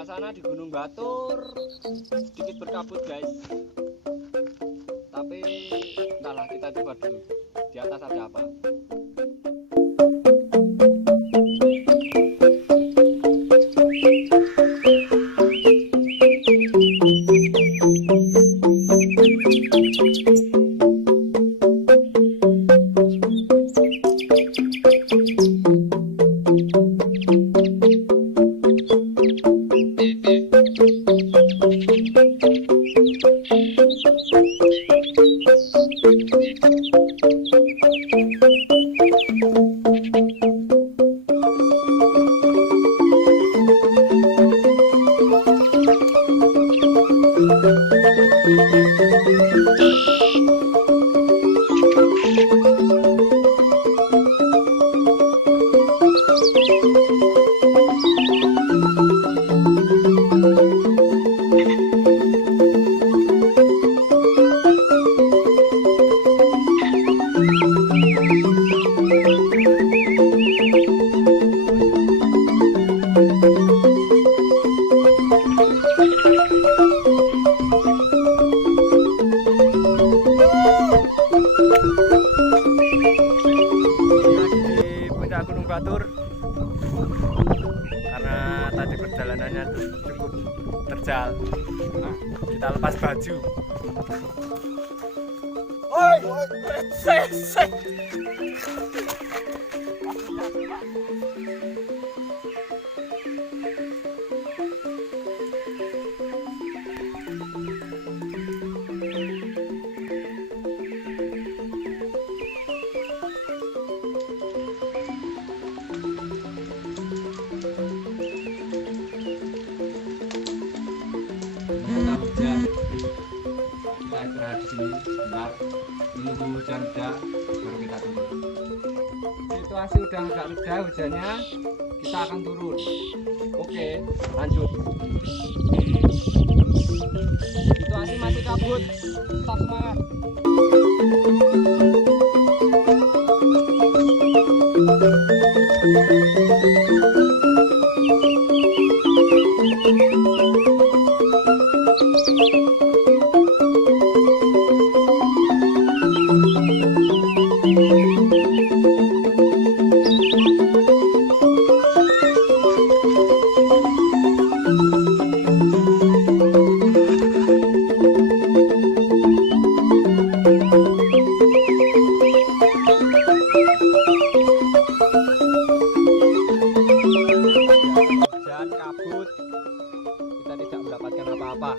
Suasana di Gunung Batur sedikit berkabut guys. Tapi entahlah, kita coba dulu di atas ada apa. Gunung Batur karena tadi perjalanannya cukup terjal. Nah, kita lepas baju. Oi, hujan, kita istirahat di sini sebentar, menunggu hujan reda baru kita turun. Situasi udah agak reda hujannya, kita akan turun. Oke, lanjut. Situasi masih kabut, tetap semangat. Kabut, kita tidak mendapatkan apa-apa.